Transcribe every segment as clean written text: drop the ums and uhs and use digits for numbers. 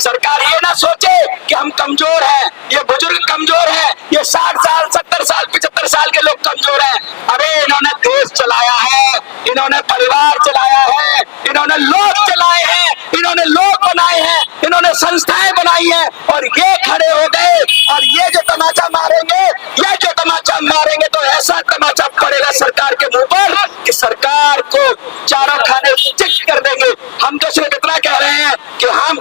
सरकार ये ना सोचे कि हम कमजोर हैं, ये बुजुर्ग कमजोर हैं, ये 60 साल 70 साल 75 साल के लोग कमजोर हैं। अरे इन्होंने देश चलाया है, इन्होंने परिवार चलाया है, इन्होंने लोग चलाए हैं, इन्होंने लोग बनाए हैं, इन्होंने संस्थाएं बनाई हैं, और ये खड़े हो गए और ये जो तमाचा मारेंगे, ये जो तमाचा मारेंगे तो ऐसा तमाचा पड़ेगा सरकार के मुंह पर कि सरकार को चारा खाने चिट कर देंगे। हम तो सिर्फ इतना कह रहे हैं कि हम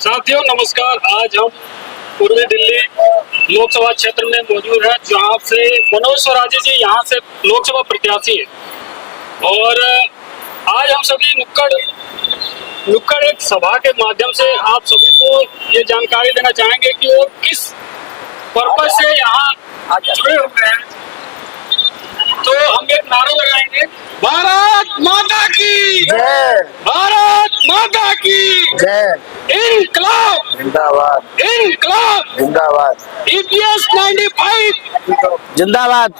साथियों नमस्कार। आज हम पूर्वी दिल्ली लोकसभा क्षेत्र में मौजूद है, जहां से मनोज स्वराज जी यहाँ से लोकसभा प्रत्याशी है। और आज हम सभी नुक्कड़ एक सभा के माध्यम से आप सभी को ये जानकारी देना चाहेंगे कि वो किस पर्पज से यहाँ जुड़े हुए हैं। तो हम एक नारा लगाएंगे, भारत माता की जय, भारत माता की जय, इनकलाब जिंदाबाद, इनकलाब, जिंदाबाद, EPS 95, जिंदाबाद,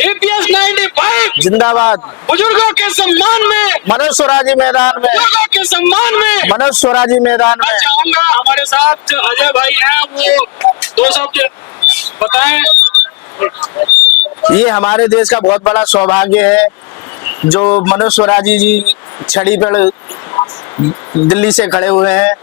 EPS 95, जिंदाबाद। बुजुर्गों के सम्मान में, मनोज स्वराजी मैदान में, बुजुर्गों के सम्मान में। मनोज स्वराजी मैदान मैं में। चाहूंगा हमारे साथ अजय भाई हैं, वो दो शब्द बताएं। ये हमारे देश का बहुत बड़ा सौभाग्य है जो मनोज स्वराजी जी छड़ी पर दिल्ली से खड़े हुए हैं।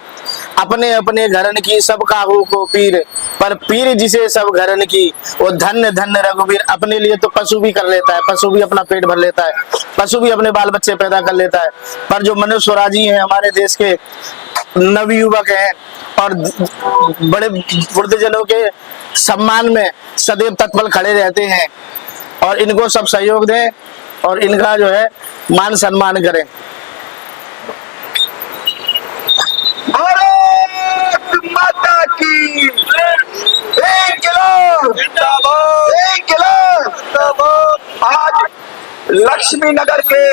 अपने अपने घरन की सब काहू को पीर, पर पीर जिसे सब घरन की, वो धन्य धन्य रघुवीर। अपने लिए तो पशु भी कर लेता है, पशु भी अपना पेट भर लेता है, पशु भी अपने बाल बच्चे पैदा कर लेता है, पर जो मनोज स्वराजी हैं हमारे देश के नवयुवक हैं और बड़े वृद्धजनों के सम्मान में सदैव तत्पर खड़े रहते हैं, और इनको सब सहयोग दें और इनका जो है मान सम्मान करें। भारत माता की इनकलाब, इनकलाब। आज लक्ष्मी नगर के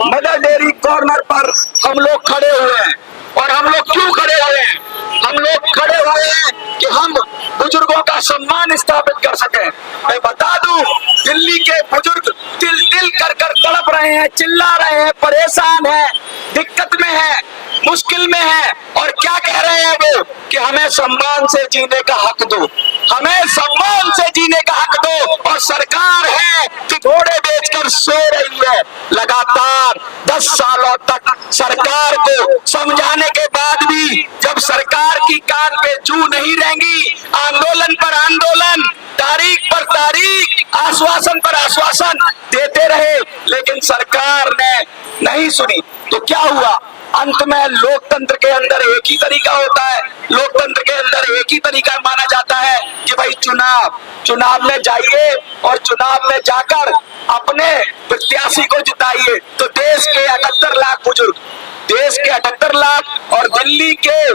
मदर डेयरी कॉर्नर पर हम लोग खड़े हुए हैं, और हम लोग क्यों खड़े हुए हैं? हम लोग खड़े हुए हैं कि हम बुजुर्गों का सम्मान स्थापित कर सकें। मैं बता दूं, दिल्ली के बुजुर्ग दिल दिल कर कर तड़प रहे हैं, चिल्ला रहे हैं, परेशान हैं, दिक्कत में हैं, मुश्किल में है, और क्या कह रहे हैं वो कि हमें सम्मान से जीने का हक दो, हमें सम्मान से जीने का हक दो। और सरकार है कि घोड़े बेचकर सो रही है। लगातार 10 सालों तक सरकार को समझाने के बाद भी जब सरकार की कान पे जू नहीं रहेंगी, आंदोलन पर आंदोलन, तारीख पर तारीख, आश्वासन पर आश्वासन देते रहे, लेकिन सरकार ने नहीं सुनी। तो क्या हुआ? अंत में लोकतंत्र के अंदर एक ही तरीका होता है, लोकतंत्र के अंदर एक ही तरीका माना जाता है कि भाई चुनाव में जाइए और चुनाव में जाकर अपने प्रत्याशी को जिताइए। तो देश के 78 लाख बुजुर्ग, देश के 78 लाख और दिल्ली के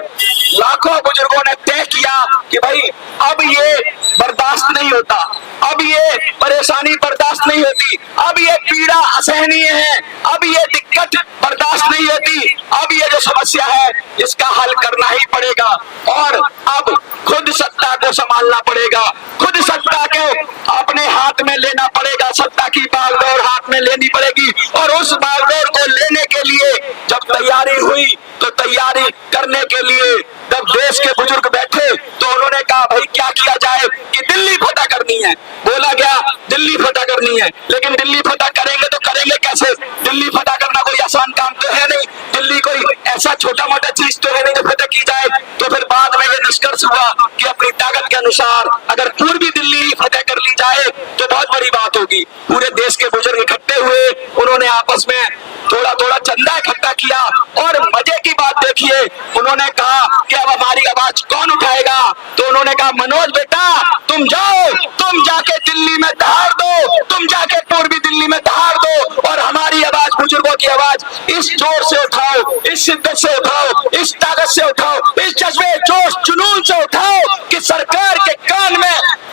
लाखों बुजुर्गों ने तय किया कि भाई अब ये बर्दाश्त नहीं होता, अब ये परेशानी बर्दाश्त नहीं होती, अब ये पीड़ा असहनीय है, अब ये दिक्कत बर्दाश्त नहीं होती, अब ये जो समस्या है इसका हल करना ही पड़ेगा। और अब खुद सत्ता को संभालना पड़ेगा, खुद सत्ता को अपने हाथ में लेना पड़ेगा, सत्ता की बागडोर हाथ में लेनी पड़ेगी। और उस बागडोर को लेने के लिए जब तैयारी हुई, तो तैयारी करने के लिए जब देश के बुजुर्ग बैठे तो उन्होंने कहा भाई क्या किया जाए कि दिल्ली फतह करनी है। बोला गया दिल्ली फतह करनी है, लेकिन दिल्ली फतह करेंगे तो करेंगे कैसे? दिल्ली फतह करना कोई आसान काम तो है नहीं, दिल्ली कोई ऐसा छोटा मोटा चीज तो है नहीं जो फतह की जाए। तो फिर बाद में ये निष्कर्ष हुआ कि अपनी ताकत के अनुसार अगर पूर्वी दिल्ली फतह कर ली जाए तो बहुत बड़ी बात होगी। पूरे देश के बुजुर्ग इकट्ठे हुए, उन्होंने आपस में थोड़ा थोड़ा चंदा इकट्ठा किया, और मजे की बात देखिए, उन्होंने कहा कि अब हमारी आवाज कौन उठाएगा? तो उन्होंने कहा मनोज बेटा तुम जाओ, तुम जाके दिल्ली में दहाड़ दो, तुम जाके पूर्वी दिल्ली में दहाड़ दो, और हमारी आवाज, बुजुर्गों की आवाज इस जोर से उठाओ, इस शिद्दत से उठाओ, इस ताकत से उठाओ, इस जज्बे जोश जुनून से उठाओ कि सरकार के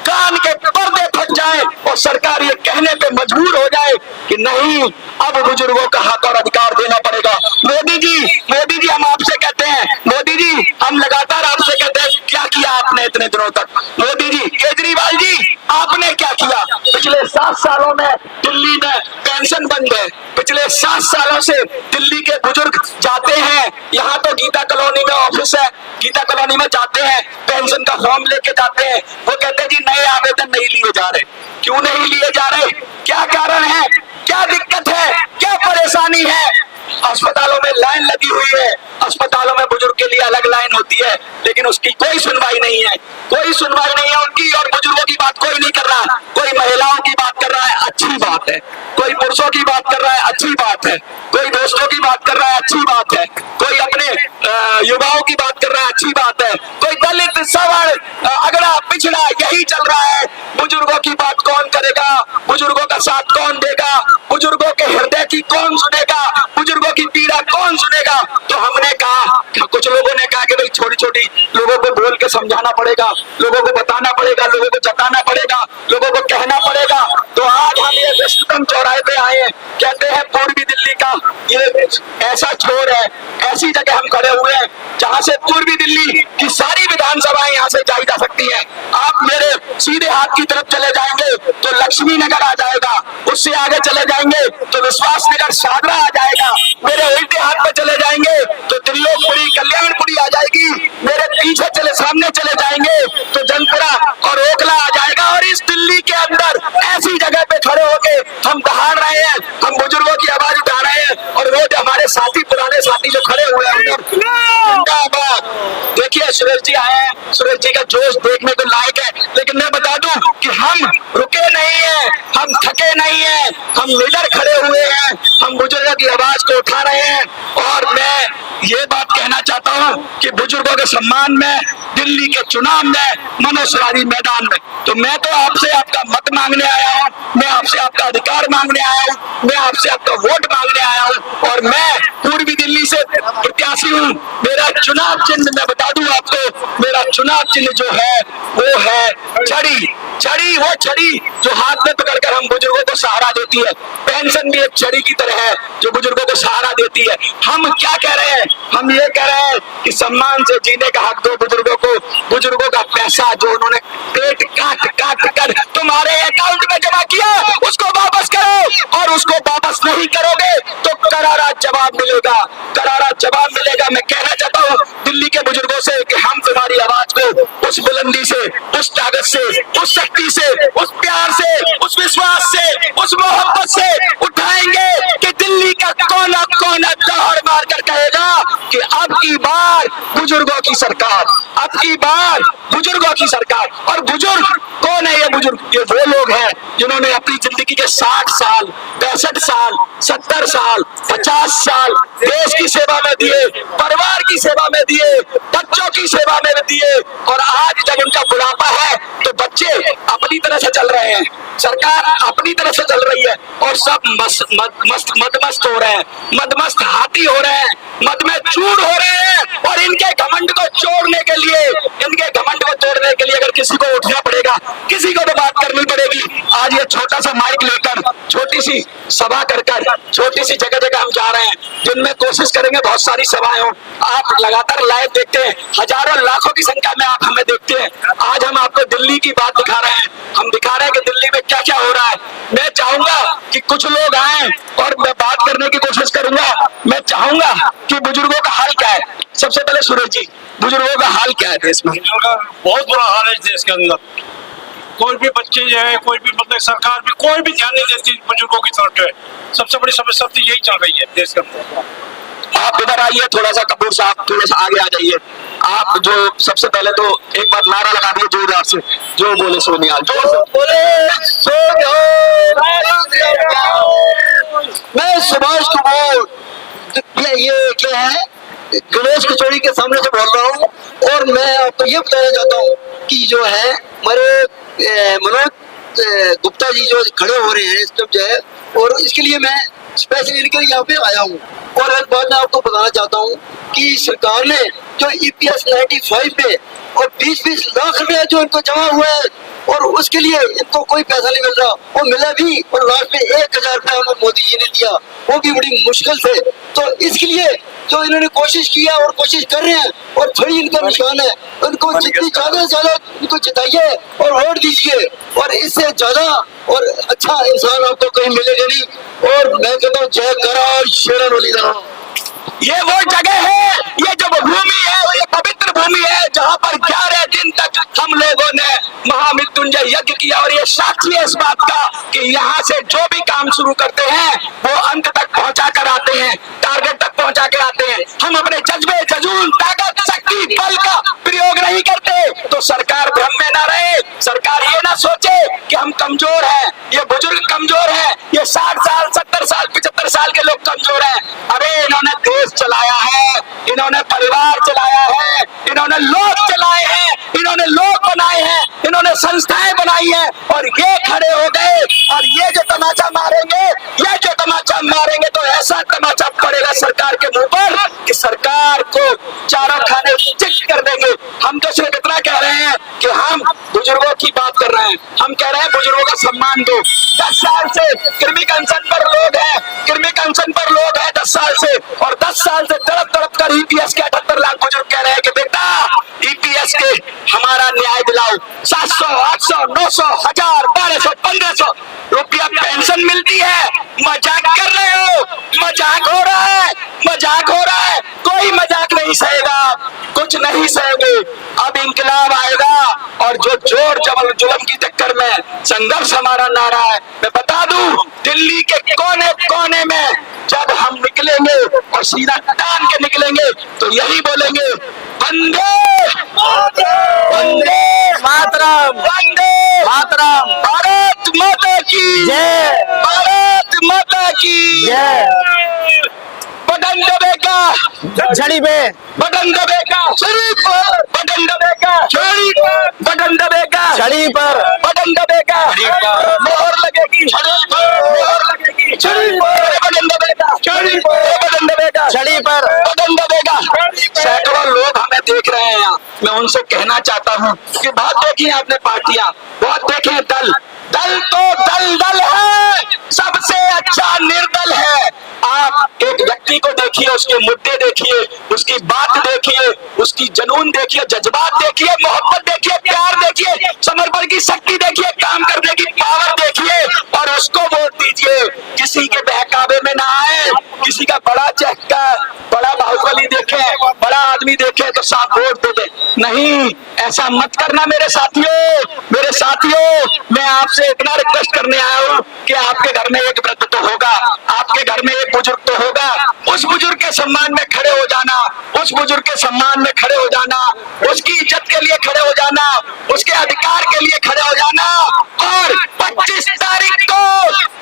कान के पर्दे फट जाए और सरकार ये कहने पे मजबूर हो जाए कि नहीं, अब बुजुर्गों का हक और अधिकार देना पड़ेगा। मोदी जी हम आपसे कहते हैं, मोदी जी हम लगातार आपसे कहते हैं क्या किया आपने इतने दिनों तक? मोदी जी, केजरीवाल जी, आपने क्या किया? पिछले 7 सालों में दिल्ली में पेंशन बंद है। पिछले 7 सालों से दिल्ली के बुजुर्ग जाते हैं, यहाँ तो गीता कॉलोनी में ऑफिस है, गीता कॉलोनी में जाते हैं, पेंशन का फॉर्म लेके जाते हैं, वो कहते हैं जी नए आवेदन नहीं लिए जा रहे। क्यों नहीं लिए जा रहे? क्या कारण है? क्या दिक्कत है? क्या परेशानी है? अस्पतालों में लाइन लगी हुई है, अस्पतालों में बुजुर्ग के लिए अलग लाइन होती है, लेकिन उसकी कोई सुनवाई नहीं है, कोई सुनवाई नहीं है उनकी। और बुजुर्गों की बात कोई नहीं कर रहा। कोई महिलाओं की बात कर रहा है, अच्छी बात है। कोई पुरुषों की बात कर रहा है, अच्छी बात है। कोई दोस्तों की बात कर रहा है, अच्छी बात है। कोई अपने युवाओं की बात कर रहा है, अच्छी बात है। कोई दलित, सवर्ण, अगड़ा, पिछड़ा, यही चल रहा है। बुजुर्गों की बात कौन करेगा? बुजुर्गों का साथ कौन देगा? बुजुर्गों के हृदय की कौन सुनेगा? बुजुर्गों की पीड़ा कौन सुनेगा? तो हमने कहा, कुछ लोगों ने कहा कि भाई छोटी छोटी लोगों को बोल के समझाना पड़ेगा, लोगों को बताना पड़ेगा, लोगों को जताना पड़ेगा, लोगों को कहना पड़ेगा। तो आज हम ये व्यस्तम चौराहे पे आए हैं, कहते हैं पूर्वी दिल्ली का ये ऐसा छोर है, ऐसी जगह हम खड़े हुए हैं जहां से पूर्वी दिल्ली की सारी विधानसभाएं यहाँ से जाई जा सकती हैं। आप मेरे सीधे हाथ की तरफ चले जाएंगे तो लक्ष्मी नगर आ जाएगा, उससे आगे चले जाएंगे तो विश्वास नगर, शादरा आ जाएगा, मेरे उल्टे हाथ पे चले जाएंगे तो त्रिलोकपुरी, कल्याणपुरी आ जाएगी, मेरे पीछे चले, सामने चले जाएंगे तो जनपुरा और ओखला आ जाएगा। और इस दिल्ली के अंदर ऐसी जगह पे खड़े होके हम दहाड़ रहे हैं, हम बुजुर्गों की आवाज उठा रहे हैं। और वो जो हमारे साथी, पुराने साथी जो खड़े हुए हैं, देखिए सुरेश जी आए हैं, सुरेश जी का जोश देखने को लायक है। लेकिन मैं बता दूं कि हम रुके नहीं है, हम थके नहीं है, हम निडर खड़े हुए हैं, हम बुजुर्गों की आवाज को उठा रहे हैं। और मैं ये बात कहना चाहता हूँ कि बुजुर्गों के सम्मान में दिल्ली के चुनाव में, मनोज तिवारी मैदान में, तो मैं तो आपसे आपका मत मांगने आया हूँ, मैं आपसे आपका अधिकार मांगने आया हूँ, मैं आपसे आपका वोट मांगने आया हूँ। और मैं पूर्वी दिल्ली से प्रत्याशी हूँ। मेरा चुनाव चिन्ह, मैं बता दूं आपको, मेरा चुनाव चिन्ह जो है वो है छड़ी। छड़ी, वो छड़ी जो हाथ में पकड़कर हम बुजुर्गों को सहारा देती है। पेंशन भी एक छड़ी की तरह है जो बुजुर्गों को सहारा देती है। हम क्या कह रहे हैं? हम ये कह रहे हैं कि सम्मान से जीने का हक दो बुजुर्गों को। बुजुर्गों का पैसा जो उन्होंने पेट काट काट कर तुम्हारे अकाउंट में जमा किया, उसको वापस करो। और उसको वापस नहीं करोगे तो करारा जवाब मिलेगा, करारा जवाब मिलेगा। मैं कहना चाहता हूँ दिल्ली के बुजुर्गों से कि हम तुम्हारी आवाज को उस बुलंदी से, उस ताकत से, उस शक्ति से, उस प्यार से, उस विश्वास से, उस मोहब्बत से उठाएंगे कि दिल्ली का कोना कोना दहाड़ मार कर कहेगा कि अब की बार बुजुर्गों की सरकार, अब की बार बुजुर्गों की सरकार। और बुजुर्ग कौन है? ये बुजुर्ग, ये वो लोग हैं जिन्होंने अपनी जिंदगी के 60 साल, 65 साल, 70 साल, 50 साल देश की सेवा में दिए, परिवार की सेवा में दिए, बच्चों की सेवा में दिए। और आज जब उनका बुढ़ापा है तो बच्चे अपनी तरह से चल रहे हैं, सरकार अपनी तरफ से चल रही है और सब मदमस्त हो रहे हैं, मदमस्त हाथी हो रहे हैं, मद में चूर हो रहे हैं। और इनके घमंड को छोड़ने के लिए, इनके घमंड को तोड़ने के लिए अगर किसी को उठना पड़ेगा, किसी को तो बात करनी पड़ेगी। आज ये छोटा सा माइक लेकर, छोटी सी सभा कर कर, छोटी सी जगह जगह हम जा रहे हैं, जिनमें कोशिश करेंगे बहुत सारी सभाएं हो। आप लगातार लाइव देखते हैं, हजारों लाखों की संख्या में आप हमें देखते हैं। आज हम आपको दिल्ली की बात दिखा रहे हैं, हम दिखा रहे हैं कि दिल्ली में क्या क्या हो रहा है। मैं चाहूंगा कि कुछ लोग आए और मैं बात करने की कोशिश करूंगा। मैं चाहूंगा कि बुजुर्गों का हाल क्या है। सबसे पहले सुरेश जी, बुजुर्गों का हाल क्या है देश में? बहुत बुरा हाल है देश के अंदर। कोई भी बच्चे जो है, कोई भी मतलब सरकार भी कोई भी ध्यान नहीं देती बुजुर्गों की तरफ जो है। सबसे बड़ी समस्या तो यही चल रही है देश के अंदर। आप इधर आइए थोड़ा सा, कपूर साहब थोड़ा सा आगे आ जाइए। आप जो सबसे पहले तो एक बार नारा लगा दिए जोरदार से, जो बोले सो निहाल, जो बोले सो निहाल। मैं सुभाष कुमार, ये क्या है, गणेश कचौड़ी के सामने से बोल रहा हूँ। और मैं आपको ये बताना चाहता हूँ कि जो है हमारे मनोज गुप्ता जी जो खड़े हो रहे हैं इस टाइम जो है, और इसके लिए मैं स्पेशल इनके लिए यहाँ पे आया हूँ। और एक बात मैं आपको बताना चाहता हूँ कि सरकार ने जो EPS 95 पे और 20-20 लाख रुपया जो इनको जमा हुआ है, और उसके लिए इनको कोई पैसा नहीं मिल रहा, वो मिला भी और लास्ट में 1000 रुपया मोदी जी ने दिया, वो भी बड़ी मुश्किल से। तो इसके लिए जो इन्होंने कोशिश किया और कोशिश कर रहे हैं और थोड़ी इनका निशान है, उनको जितनी ज्यादा से ज्यादा उनको जिताइए और वोट दीजिए, और इससे ज्यादा और अच्छा इंसान आपको कहीं मिलेगा नहीं। और मैं कहता हूँ जय कराल शेरन वली राम। ये वो जगह है, ये जो भूमि है, ये पवित्र भूमि है जहाँ पर 11 दिन तक हम लोगों ने महामृत्युंजय यज्ञ किया, और ये साक्षी है इस बात का कि यहाँ से जो भी काम शुरू करते हैं वो अंत तक पहुंचा कर आते हैं, टारगेट तक पहुंचा कर आते हैं। हम अपने जज्बे, जजून, ताकत, शक्ति, बल का प्रयोग नहीं करते तो सरकार भ्रम में ना रहे, सरकार ये ना सोचे कि हम कमजोर हैं, ये बुजुर्ग कमजोर हैं, ये 60 साल, 70 साल, 75 साल के लोग कमजोर हैं। अरे इन्होंने देश चलाया है, इन्होंने परिवार चलाया है, इन्होंने लोग चलाए हैं, इन्होंने लोग बनाए हैं, इन्होंने संस्थाएं बनाई हैं, और ये खड़े हो गए और ये जो तमाचा मारेंगे, ये जो तमाचा मारेंगे तो ऐसा तमाचा पड़ेगा सरकार के मुंह पर कि सरकार को चारा खाने चिट कर देंगे। हम तो सिर्फ इतना कह रहे हैं कि हम बुजुर्गों की बात कर रहे हैं, हम कह रहे हैं बुजुर्गों का सम्मान दो। 10 साल से कृमि कंसन पर लोग हैं, कृमि कंसन पर लोग हैं 10 साल से, और 10 साल से तड़प तड़प कर ईपीएस के 78 लाख बुजुर्ग कह रहे हैं कि बेटा ईपीएस के हमारा न्याय दिलाओ। 700, 800, 900, 1000, 1200, 1500 रुपया पेंशन मिलती है। मजाक कर रहे हो, मजाक हो रहा है, मजाक हो रहा है। कोई मजाक नहीं सहेगा, कुछ नहीं सहेंगे। अब इंकलाब आएगा, और जो जोर जबर जुल्म की टक्कर में संघर्ष हमारा नारा है। मैं बता दूं, दिल्ली के कोने कोने में जब हम निकलेंगे और सीधा तान के निकलेंगे तो यही बोलेंगे, वंदे वंदे मातरम, वंदे मातरम, भारत माता की जय, भारत माता की जय। बटन दबेगा झड़ी पे, बटन दबेगा छड़ी पर, बटन दबेगा छड़ी पर, बटन दबेगा छड़ी पर, बटन दबेगा मोहर लगेगी छड़ी पर, मोहर लगेगी छड़ी पर, बटन दबेगा छड़ी पर, बटन दबेगा छड़ी पर। बटन दबेगा। सैकड़ों लोग हमें देख रहे हैं यहाँ, मैं उनसे कहना चाहता हूँ कि बहुत देखी है आपने पार्टियां, बहुत देखे हैं दल, दल तो दल है, सबसे अच्छा निर्दल है। आप एक व्यक्ति को देखिए, उसके मुद्दे देखिए, उसकी बात देखिए, उसकी जुनून देखिए, जज्बात देखिए, मोहब्बत देखिए, प्यार देखिए, समर्पण की शक्ति देखिए, काम करने की पावर देखिए, और उसको वोट दीजिए। किसी के बहकावे में ना आए, किसी का बड़ा चहका, बड़ा बाहुबली देखे, बड़ा आदमी देखे तो साफ वोट दे दे। नहीं, ऐसा मत करना मेरे साथियों, मेरे साथियों। मैं आपसे इतना रिक्वेस्ट करने आया हूँ कि आपके घर में एक वृद्ध तो होगा, आपके घर में एक बुजुर्ग तो होगा, उस बुजुर्ग के सम्मान में खड़े हो जाना, उस बुजुर्ग के सम्मान में खड़े हो जाना, उसकी इज्जत के लिए खड़े हो जाना, उसके अधिकार के लिए खड़े हो जाना, और 25 तारीख को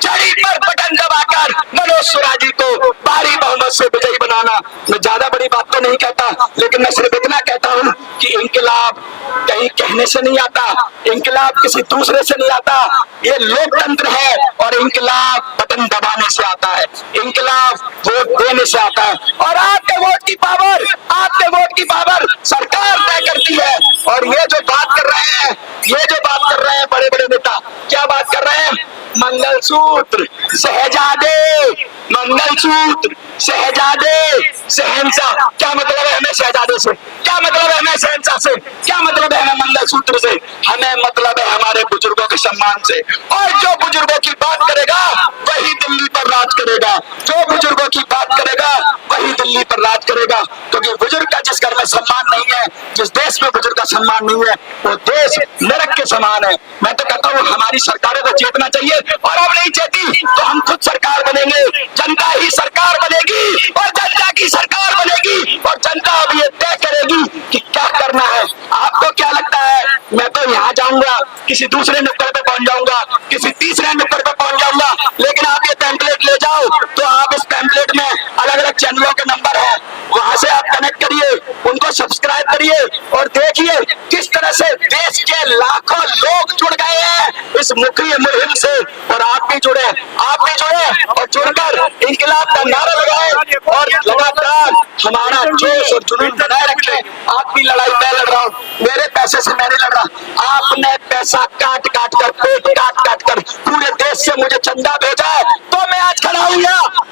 छड़ी पर बटन दबाकर मनोज सुराजी को भारी बहुमत से विजयी बनाना। मैं ज्यादा बड़ी बात तो नहीं कहता, लेकिन मैं सिर्फ इतना कहता हूँ कि इंकलाब कहीं कहने से नहीं आता, इंकलाब किसी दूसरे से नहीं आता, ये लोकतंत्र है, और इंकलाब बटन दबाने से आता है, इंकलाब वोट देने से आता है। और आपके वोट की पावर, आपके वोट की पावर सरकार तय करती है। और ये जो बात कर रहे हैं, ये जो बात कर रहे हैं बड़े बड़े नेता, क्या बात कर रहे हैं? मंगलसूत्र, शहजादे, मंगलसूत्र, शहजादे, शहंशाह। क्या मतलब है हमें शहजादे से? क्या मतलब है हमें शहंशाह से? क्या मतलब है हमें मंगलसूत्र से? हमें मतलब है हमारे बुजुर्गों के सम्मान से। और जो बुजुर्गों की बात करेगा वही दिल्ली पर राज करेगा, जो बुजुर्गों की बात करेगा वही दिल्ली पर राज करेगा। क्योंकि बुजुर्ग का जिस घर में सम्मान नहीं है, जिस देश में बुजुर्ग का सम्मान नहीं है, वो देश नरक के समान है। मैं तो कहता हूँ हमारी सरकारों को चेतना चाहिए, और अब नहीं चेती तो हम खुद सरकार बनेंगे, जनता ही सरकार बनेगी, और जनता की सरकार बनेगी, और जनता अब ये तय करेगी कि क्या करना है। आपको क्या लगता है? मैं तो यहाँ जाऊंगा, किसी दूसरे नुक्कड़ पे पहुंच जाऊंगा, किसी तीसरे नुक्कड़ पे पहुंच जाऊंगा, लेकिन आप ये पैम्पलेट ले जाओ तो आप इस पैम्पलेट में अलग अलग चैनलों के नंबर है, वहां से आप कनेक्ट करिए, उनको सब्सक्राइब करिए, और देखिए किस तरह से देश के लाखों लोग जुड़ गए हैं इस मुखिया मुहिम से। और आप भी जुड़े, आप भी जुड़े, और जुड़कर इंकलाब का नारा लगाए, और लगातार हमारा जोश और जुनून बनाए रखें। आपकी लड़ाई मैं लड़ रहा हूँ, मेरे पैसे से मैं नहीं लड़ रहा। आपने पैसा काट काट कर, पेट काट काट कर पूरे देश से मुझे चंदा भेजा है, तो मैं आज खड़ा हूँ यहाँ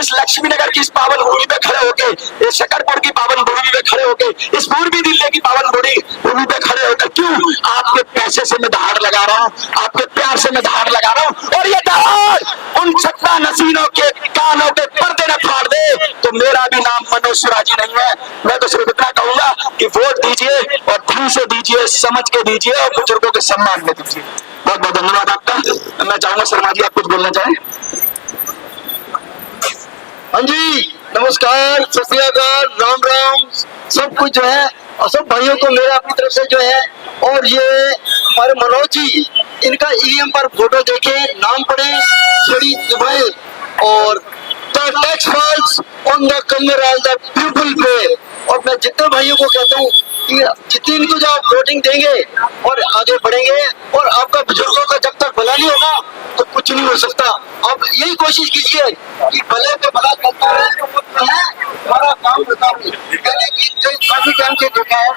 इस लक्ष्मी नगर की इस पावन भूमि पे खड़े होके, इस शकरपुर की पावन भूमि पे खड़े होके, इस पूर्वी दिल्ली की पावन भूमि पे खड़े होकर क्यों आपके पैसे से मैं दहाड़ लगा रहा हूँ, आपके प्यार से मैं दहाड़ लगा रहा हूँ, और ये दहाड़ उन सत्ता नसीनों के कानों के पर्दे न फाड़ दे तो मेरा भी नाम मनोज सुराजी नहीं है। मैं तो सिर्फ इतना कहूंगा कि वोट दीजिए और ढंग से दीजिए, समझ के दीजिए और बुजुर्गों के सम्मान में दीजिए। बहुत बहुत धन्यवाद आपका। मैं चाहूंगा शर्मा जी आप कुछ बोलना चाहें। हाँ जी, नमस्कार, सत श्री अकाल, राम राम, सब कुछ जो है और सब भाइयों को मेरे अपनी तरफ से जो है। और ये हमारे मनोज जी, इनका ईवीएम पर फोटो देखे, नाम पढ़े, छड़ी दबाए और tax falls on the colour of the people पे। और मैं जितने भाइयों को कहता हूँ कि जितनी इनको जो आप वोटिंग देंगे और आगे बढ़ेंगे, और आपका बुजुर्गों का जब तक भला नहीं होगा तो कुछ नहीं हो सकता। अब यही कोशिश कीजिए कि भले पे भला करता है हमारा काम होता है। मैंने कि काफी टाइम से देखा है,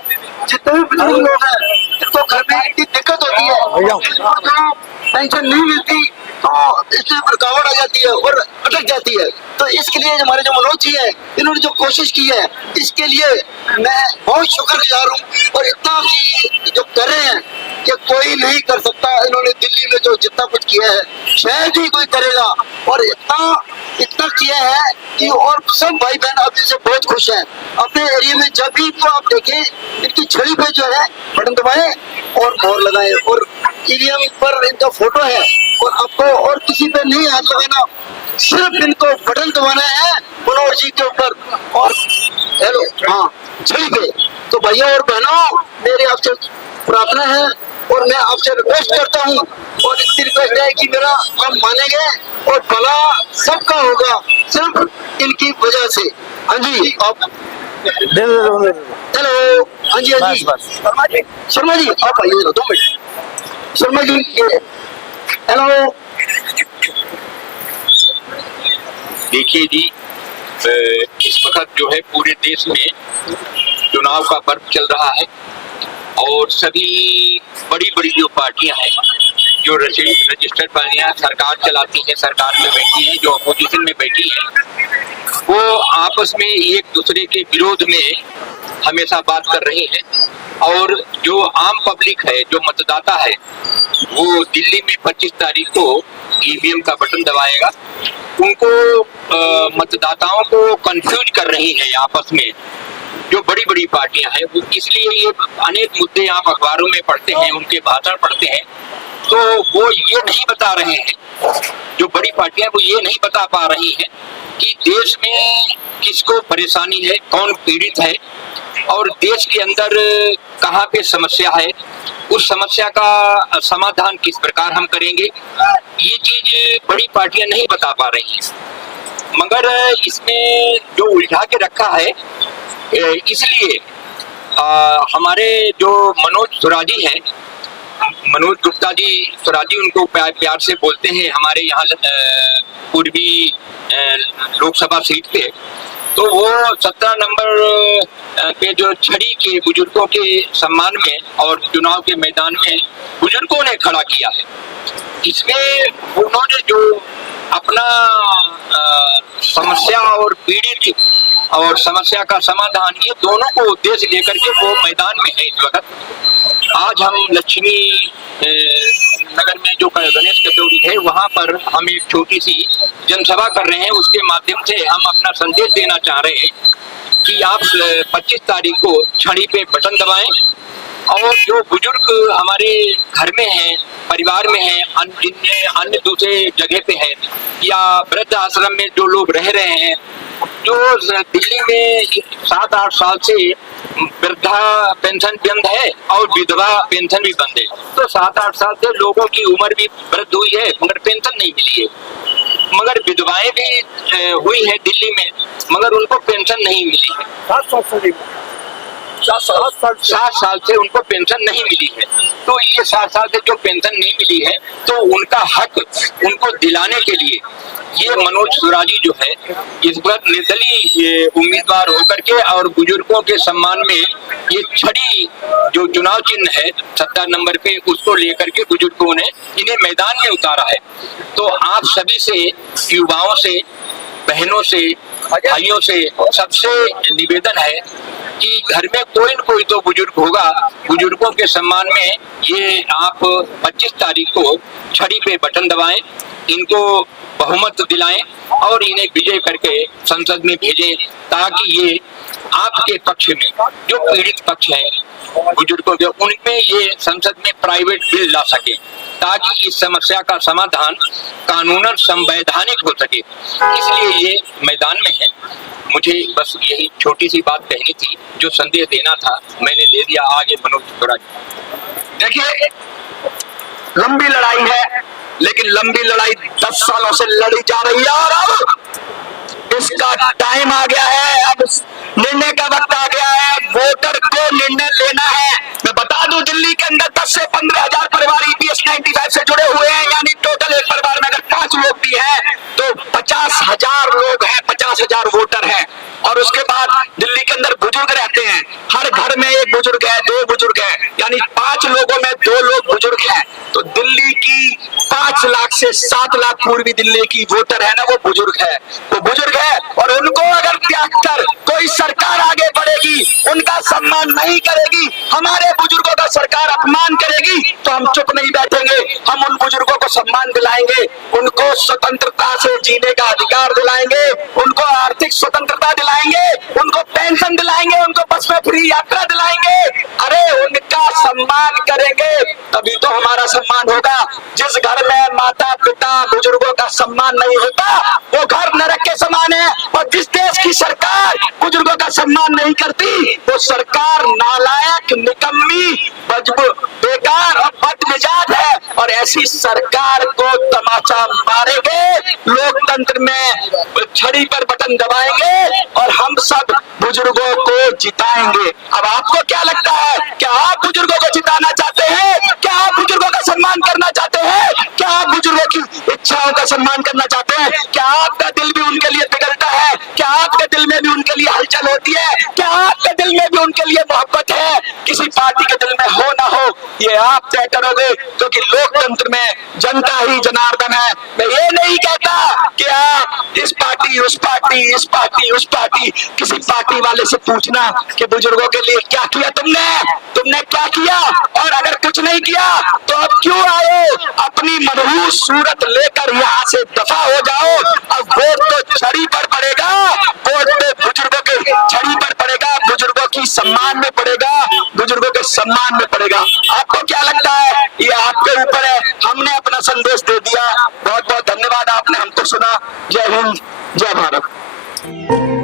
जितने भी बुजुर्ग लोग हैं इनको घर में इतनी दिक्कत होती है, इनको जो पेंशन नहीं मिलती तो इसमें रुकावट आ जाती है और अटक जाती है। तो इसके लिए हमारे जो मनोज जी है, इन्होंने जो कोशिश की है, इसके लिए मैं बहुत शुक्रगुजार हूँ। और इतना भी जो कर रहे हैं कि कोई नहीं कर सकता, इन्होंने दिल्ली में जो जितना कुछ किया है शायद ही कोई करेगा। और इतना किया है कि और सब भाई बहन अब इनसे बहुत खुश हैं। अपने एरिया में जब भी इनको आप देखें, इनकी छड़ी पे जो है बटन दबाएं और मोहर लगाएं, और ईवीएम पर इनका फोटो है, और आपको और किसी पे नहीं हाथ लगाना, सिर्फ इनको बटन दबाना है मनोज जी के ऊपर और हेलो हाँ छड़ी पे। तो भैया और बहनों, मेरी आपसे प्रार्थना है और मैं आपसे रिक्वेस्ट करता हूँ, और इतनी रिक्वेस्ट है कि मेरा हम मानेंगे और भला सबका होगा सिर्फ इनकी वजह से। हाँ जी, आप हेलो, हाँ जी, हाँ जी, शर्मा जी आप आइए 2 मिनट। शर्मा जी हेलो। देखिए जी, इस वक्त जो है पूरे देश में चुनाव का पर्व चल रहा है, और सभी बड़ी बड़ी जो पार्टियां हैं, जो रजिस्टर्ड पार्टियां सरकार चलाती हैं, सरकार में बैठी हैं, जो अपोजिशन में बैठी हैं, वो आपस में एक दूसरे के विरोध में हमेशा बात कर रहे हैं। और जो आम पब्लिक है, जो मतदाता है, वो दिल्ली में 25 तारीख को ईवीएम का बटन दबाएगा। उनको मतदाताओं को कंफ्यूज कर रही है आपस में जो बड़ी बड़ी पार्टियां हैं। इसलिए ये अनेक मुद्दे आप अखबारों में पढ़ते हैं, उनके भाषण पढ़ते हैं, तो वो ये नहीं बता रहे हैं, जो बड़ी पार्टियां वो ये नहीं बता पा रही हैं कि देश में किसको परेशानी है, कौन पीड़ित है, और देश के अंदर कहाँ पे समस्या है, उस समस्या का समाधान किस प्रकार हम करेंगे। ये चीज बड़ी पार्टियां नहीं बता पा रही हैं। मगर इसमें जो उलझा के रखा है, इसलिए हमारे जो मनोज सुराजी हैं, मनोज गुप्ता जी सुराजी, उनको प्यार से बोलते हैं हमारे यहाँ पूर्वी लोकसभा सीट पे, तो वो 17 नंबर पे जो छड़ी के बुजुर्गों के सम्मान में और चुनाव के मैदान में बुजुर्गों ने खड़ा किया है। इसमें उन्होंने जो अपना समस्या और पीड़ित और समस्या का समाधान, ये दोनों को उद्देश्य लेकर के वो मैदान में है इस वक्त। आज हम लक्ष्मी नगर में जो गणेश कचौरी है, वहां पर हम एक छोटी सी जनसभा कर रहे हैं। उसके माध्यम से हम अपना संदेश देना चाह रहे हैं कि आप 25 तारीख को छड़ी पे बटन दबाएं, और जो बुजुर्ग हमारे घर में हैं, परिवार में हैं, अन्य दूसरे जगह पे हैं, या वृद्ध आश्रम में जो लोग रह रहे हैं, जो दिल्ली में 7-8 साल से वृद्धा पेंशन बंद है और विधवा पेंशन भी बंद है, तो 7-8 साल से लोगों की उम्र भी वृद्ध हुई है मगर पेंशन नहीं मिली है। मगर विधवाएं भी हुई है दिल्ली में, मगर उनको पेंशन नहीं मिली है। 7 साल से उनको पेंशन नहीं मिली है। तो ये 7 साल से जो पेंशन नहीं मिली है, तो उनका हक उनको दिलाने के लिए ये मनोज सुराजी जो है इस बार निर्दलीय उम्मीदवार होकर के और बुजुर्गों के सम्मान में ये छड़ी जो चुनाव चिन्ह है 17 नंबर पे, उसको लेकर के बुजुर्गों ने इन्हें मैदान में उतारा है। तो आप सभी से, युवाओं से, बहनों से, भाइयों से सबसे निवेदन है कि घर में कोई न कोई तो बुजुर्ग होगा। बुजुर्गों के सम्मान में ये आप 25 तारीख को छड़ी पे बटन दबाएं, इनको बहुमत दिलाएं और इन्हें विजय करके संसद में भेजें, ताकि ये आपके पक्ष में जो पीड़ित पक्ष है बुजुर्गों के, उनमें ये संसद में प्राइवेट बिल ला सके, ताकि इस समस्या का समाधान कानूनन संवैधानिक हो सके। इसलिए ये मैदान में है। मुझे बस यही छोटी सी बात कहनी थी, जो संदेश देना था मैंने दे दिया। आगे मनोज थोड़ा। देखिए, लंबी लड़ाई है, लेकिन लंबी लड़ाई 10 सालों से लड़ी जा रही है और अब इसका टाइम आ गया है, अब निर्णय का वक्त आ गया है। वोटर को निर्णय लेना है। मैं बता दूं, दिल्ली के अंदर 10 से 15 हजार परिवार EPS 95 से जुड़े हुए हैं, यानी टोटल एक परिवार में अगर 5 लोग भी हैं तो 50,000 लोग हैं, 50,000 वोटर हैं। और उसके बाद दिल्ली के अंदर बुजुर्ग रहते हैं, हर घर में एक बुजुर्ग है, 2 बुजुर्ग है, यानी 5 लोगों में 2 लोग बुजुर्ग हैं। तो दिल्ली की 5 लाख से 7 लाख पूर्वी दिल्ली की वोटर है ना, वो बुजुर्ग है, वो बुजुर्ग है। और उनको अगर त्याग कर कोई सरकार आगे बढ़ेगी, उनका सम्मान नहीं करेगी, हमारे बुजुर्गों का सरकार अपमान करेगी, तो हम चुप नहीं बैठेंगे। हम उन बुजुर्गों को सम्मान दिलाएंगे, उनको स्वतंत्रता से जीने का अधिकार दिलाएंगे, उनको आर्थिक स्वतंत्रता दिलाएंगे, उनको पेंशन दिलाएंगे, उनको बस में फ्री यात्रा दिलाएंगे। अरे उनका सम्मान करेंगे तभी तो हमारा सम्मान होगा। जिस घर में माता पिता बुजुर्गों का सम्मान नहीं होता, वो घर नरक के समान है। और जिस देश की सरकार बुजुर्गों का सम्मान नहीं करती, वो सरकार नालायक, निकम्मी, बेकार और बदमिजाज है। और ऐसी सरकार को तमाचा मारेंगे, लोकतंत्र में छड़ी पर बटन दबाएंगे और हम सब बुजुर्गों को जिताएंगे। अब आपको क्या लगता है? क्या आप बुजुर्गों को जिताना चाहते हैं? क्या आप बुजुर्गों का सम्मान करना चाहते हैं? क्या आप बुजुर्गों की इच्छाओं का सम्मान करना चाहते हैं? क्या आपका दिल भी उनके लिए पिघलता है? क्या आपके दिल में भी उनके लिए हलचल होती है? क्या आपके दिल में भी उनके लिए मोहब्बत है? किसी पार्टी के दिल में हो ना हो, ये आप तय करोगे, क्योंकि लोकतंत्र में जनता ही जनार्दन है। मैं ये नहीं कहता कि आप इस पार्टी उस पार्टी, इस पार्टी उस पार्टी, किसी पार्टी वाले से पूछना कि बुजुर्गों के लिए क्या किया तुमने क्या किया। और अगर कुछ नहीं किया तो अब क्यों आए? अपनी मदहूस सूरत लेकर यहाँ से दफा हो जाओ। अब वोट तो छड़ी पर पड़ेगा, वोट तो बुजुर्गों के छड़ी पर पड़ेगा, बुजुर्गों की सम्मान में पड़ेगा, बुजुर्गों के सम्मान में पड़ेगा। आपको क्या लगता है? ये आपके ऊपर है। हमने अपना संदेश दे दिया। बहुत बहुत धन्यवाद, आपने हमको सुना। जय हिंद, जय भारत।